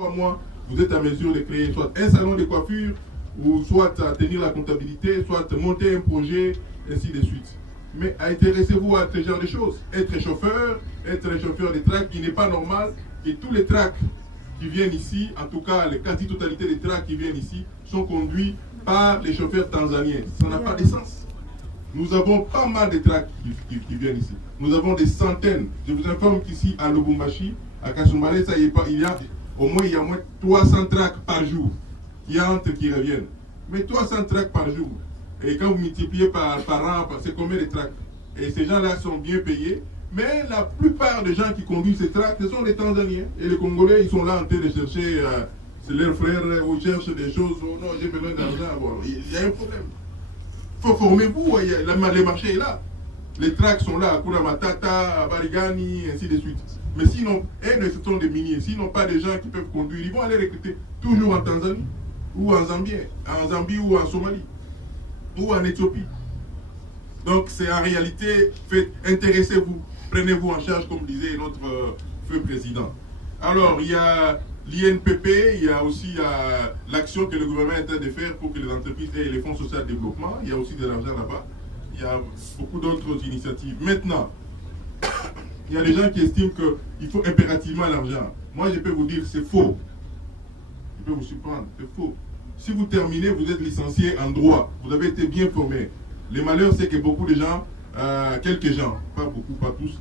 3 mois, vous êtes à mesure de créer soit un salon de coiffure, ou soit à tenir la comptabilité, soit monter un projet, ainsi de suite. Mais intéressez-vous à ce genre de choses. Être chauffeur de track, il n'est pas normal que tous les tracks qui viennent ici, en tout cas la quasi-totalité des tracks qui viennent ici, sont conduits par les chauffeurs tanzaniens. Ça n'a pas de sens. Nous avons pas mal de tracks qui viennent ici. Nous avons des centaines. Je vous informe qu'ici à Lubumbashi, à Kasumbalé, il y a au moins 300 tracks par jour qui entrent, qui reviennent. Mais 300 tracks par jour. Et quand vous multipliez par an, c'est combien de tracks? Et ces gens-là sont bien payés. Mais la plupart des gens qui conduisent ces tracks, ce sont les Tanzaniens. Et les Congolais, ils sont là en train de chercher, c'est leurs frères, ils cherchent des choses. Oh non, j'ai besoin d'argent. Bon, il y a un problème. Il faut former-vous, le marché est là. Les tracks sont là, à Kura Matata, à Barigani, ainsi de suite. Mais sinon, ce sont des miniers. S'ils n'ont pas des gens qui peuvent conduire, ils vont aller recruter toujours en Tanzanie, ou en Zambie ou en Somalie, ou en Éthiopie. Donc c'est en réalité, intéressez-vous, prenez-vous en charge, comme disait notre feu président. Alors, il y a l'INPP, il y a aussi l'action que le gouvernement est en train de faire pour que les entreprises aient les fonds sociaux de développement. Il y a aussi de l'argent là-bas. Il y a beaucoup d'autres initiatives. Maintenant, il y a des gens qui estiment qu'il faut impérativement l'argent. Moi, je peux vous dire, c'est faux. Je peux vous surprendre, c'est faux. Si vous terminez, vous êtes licencié en droit. Vous avez été bien formé. Le malheur, c'est que beaucoup de gens, quelques gens, pas beaucoup, pas tous,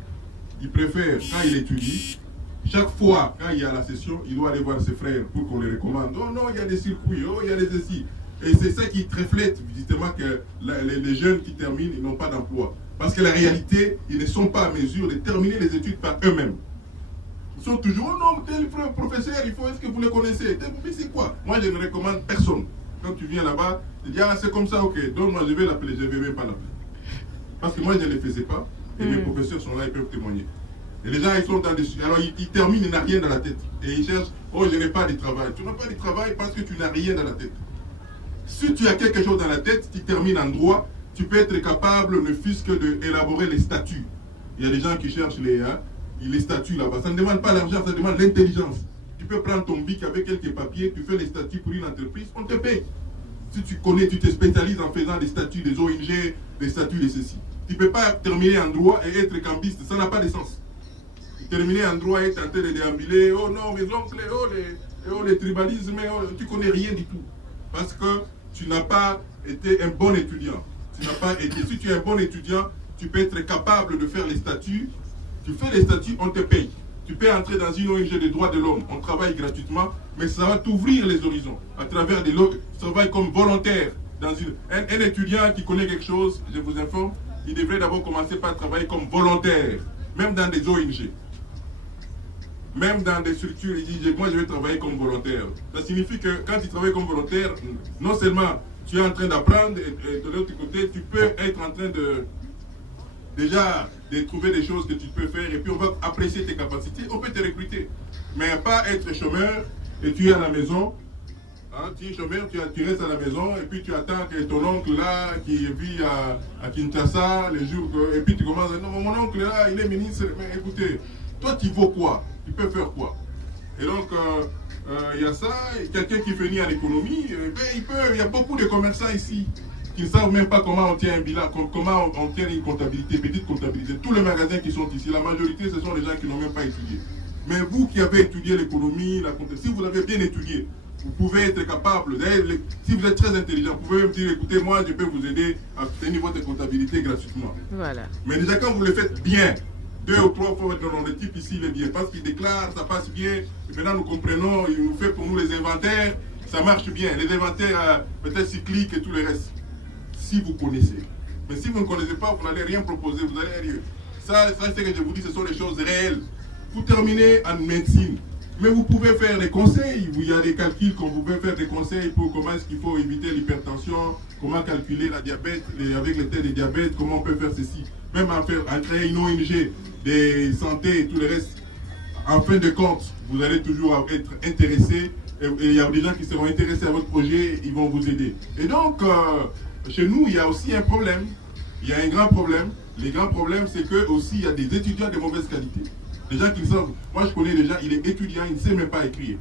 ils préfèrent, quand ils étudient, chaque fois, quand il y a la session, il doit aller voir ses frères pour qu'on les recommande. Oh non, il y a des circuits, oh, il y a des essais. Et c'est ça qui reflète justement que les jeunes qui terminent, ils n'ont pas d'emploi. Parce que la réalité, ils ne sont pas à mesure de terminer les études par eux-mêmes. Ils sont toujours, oh non, tel professeur, est-ce que vous le connaissez? Mais c'est quoi? Moi, je ne recommande personne. Quand tu viens là-bas, tu dis, ah, c'est comme ça, ok, donc moi, je vais l'appeler, je ne vais même pas l'appeler. Parce que moi, je ne le faisais pas, et mes professeurs sont là, ils peuvent témoigner. Et les gens, ils sont dans des... Alors, ils terminent, ils n'ont rien dans la tête. Et ils cherchent, oh, je n'ai pas de travail. Tu n'as pas de travail parce que tu n'as rien dans la tête. Si tu as quelque chose dans la tête, tu termines en droit, tu peux être capable, ne fût-ce que d'élaborer les statuts. Il y a des gens qui cherchent les statuts là-bas. Ça ne demande pas l'argent, ça demande l'intelligence. Tu peux prendre ton bic avec quelques papiers, tu fais les statuts pour une entreprise, on te paye. Si tu connais, tu te spécialises en faisant des statuts des ONG, des statuts de ceci. Tu ne peux pas terminer en droit et être campiste, ça n'a pas de sens. Terminer en droit et tenter de déambuler, oh non, mes oncles, les tribalismes, tu ne connais rien du tout. Parce que tu n'as pas été un bon étudiant. Si tu es un bon étudiant, tu peux être capable de faire les statuts. Tu fais les statuts, on te paye. Tu peux entrer dans une ONG des droits de l'homme, on travaille gratuitement, mais ça va t'ouvrir les horizons. À travers des logs, tu travailles comme volontaire. Un étudiant qui connaît quelque chose, je vous informe, il devrait d'abord commencer par travailler comme volontaire, même dans des ONG. Même dans des structures, il dit, moi je vais travailler comme volontaire. Ça signifie que quand tu travailles comme volontaire, non seulement tu es en train d'apprendre, et de l'autre côté, tu peux être en train de trouver des choses que tu peux faire, et puis on va apprécier tes capacités, on peut te recruter. Mais pas être chômeur, et tu es à la maison, hein, tu es chômeur, tu restes à la maison, et puis tu attends que ton oncle là, qui vit à Kinshasa, les jours, et puis tu commences à dire, non, mon oncle là, il est ministre, mais écoutez, toi tu vaux quoi? Tu peux faire quoi? Et donc, il y a ça, quelqu'un qui finit en économie, il y a beaucoup de commerçants ici qui ne savent même pas comment on tient un bilan, comment on tient une comptabilité, petite comptabilité. Tous les magasins qui sont ici, la majorité, ce sont les gens qui n'ont même pas étudié. Mais vous qui avez étudié l'économie, la comptabilité, si vous avez bien étudié, vous pouvez être capable, si vous êtes très intelligent, vous pouvez me dire, écoutez, moi, je peux vous aider à tenir votre comptabilité gratuitement. Voilà. Mais déjà, quand vous le faites bien, 2 ou 3 fois, le type ici, il est bien, parce qu'il déclare, ça passe bien, et maintenant nous comprenons, il nous fait pour nous les inventaires, ça marche bien. Les inventaires, peut-être cycliques et tout le reste. Si vous connaissez. Mais si vous ne connaissez pas, vous n'allez rien proposer, vous allez rien. Ça c'est ce que je vous dis, ce sont des choses réelles. Vous terminez en médecine, mais vous pouvez faire des conseils. Il y a des calculs qu'on vous peut faire des conseils pour comment est-ce qu'il faut éviter l'hypertension, comment calculer la diabète, avec les tests de diabète, comment on peut faire ceci. Même en créer une ONG de santé et tout le reste. En fin de compte, vous allez toujours être intéressé. Et il y a des gens qui seront intéressés à votre projet, ils vont vous aider. Et donc, chez nous, il y a aussi un problème. Il y a un grand problème. Le grand problème, c'est que aussi il y a des étudiants de mauvaise qualité. Des gens qui savent. Moi, je connais des gens, il est étudiant, il ne sait même pas écrire.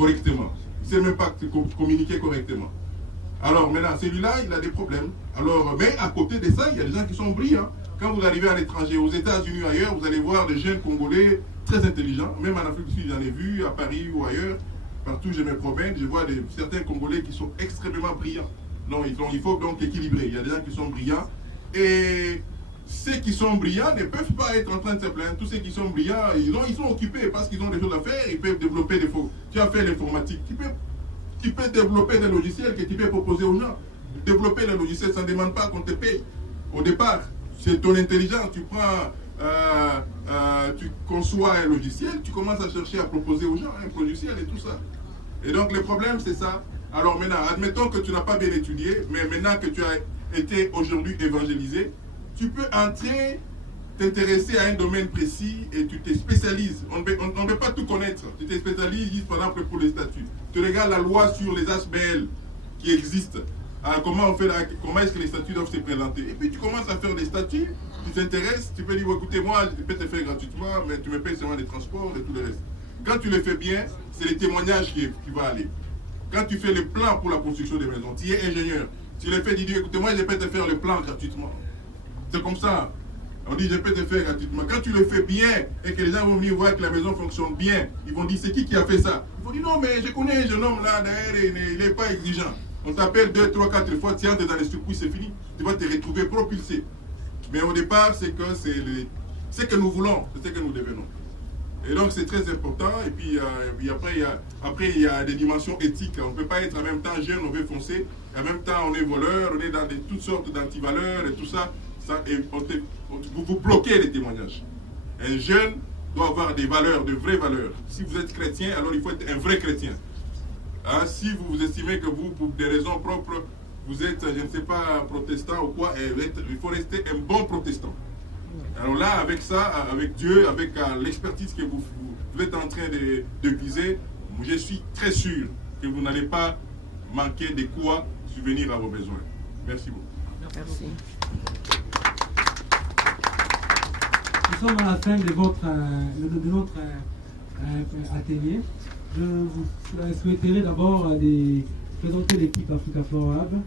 correctement. Il ne sait même pas communiquer correctement. Alors maintenant, celui-là, il a des problèmes. Alors, mais à côté de ça, il y a des gens qui sont brillants. Quand vous arrivez à l'étranger, aux États-Unis ou ailleurs, vous allez voir des jeunes Congolais très intelligents. Même en Afrique du Sud, j'en ai vu, à Paris ou ailleurs. Partout, je me promène, je vois certains Congolais qui sont extrêmement brillants. Non, il faut donc équilibrer. Il y a des gens qui sont brillants. Et ceux qui sont brillants ne peuvent pas être en train de se plaindre. Tous ceux qui sont brillants, ils sont occupés parce qu'ils ont des choses à faire. Ils peuvent développer des faux. Tu as fait l'informatique. Tu peux développer des logiciels que tu peux proposer aux gens. Développer les logiciels, ça ne demande pas qu'on te paye. Au départ, c'est ton intelligence. Tu prends, tu conçois un logiciel, tu commences à chercher à proposer aux gens un logiciel et tout ça. Et donc le problème, c'est ça. Alors maintenant, admettons que tu n'as pas bien étudié, mais maintenant que tu as été aujourd'hui évangélisé, tu peux entrer, t'intéresser à un domaine précis et tu te spécialises. On ne peut pas tout connaître. Tu te spécialises, par exemple, pour les statuts. Tu regardes la loi sur les HBL qui existent. Alors, comment est-ce que les statuts doivent se présenter? Et puis tu commences à faire des statuts, tu t'intéresses, tu peux dire, écoutez, moi, je peux te faire gratuitement, mais tu me payes seulement les transports et tout le reste. Quand tu le fais bien, c'est les témoignages qui vont aller. Quand tu fais le plan pour la construction des maisons, tu es ingénieur. Tu le fais, tu dis, écoutez, moi, je peux te faire le plan gratuitement. C'est comme ça. On dit, je peux te faire gratuitement. Quand tu le fais bien et que les gens vont venir voir que la maison fonctionne bien, ils vont dire, c'est qui a fait ça? Ils vont dire, non, mais je connais un jeune homme là, derrière, il n'est pas exigeant. On t'appelle 2, 3, 4 fois, tu entres dans les circuits, c'est fini. Tu vas te retrouver propulsé. Mais au départ, c'est que c'est ce que nous voulons, c'est ce que nous devenons. Et donc c'est très important. Et puis après, il y a des dimensions éthiques. On ne peut pas être en même temps jeune, on veut foncer. Et en même temps, on est voleur, on est dans toutes sortes d'antivaleurs et tout ça. Et vous bloquez les témoignages. Un jeune doit avoir des valeurs, de vraies valeurs. Si vous êtes chrétien, alors il faut être un vrai chrétien. Hein, si vous estimez que vous, pour des raisons propres, vous êtes, je ne sais pas, protestant ou quoi, il faut rester un bon protestant. Alors là, avec ça, avec Dieu, avec l'expertise que vous êtes en train de viser, je suis très sûr que vous n'allez pas manquer de quoi subvenir à vos besoins. Merci beaucoup. Merci. Nous sommes à la fin de notre atelier. Je vous souhaiterais d'abord présenter l'équipe Africa Flora Hub.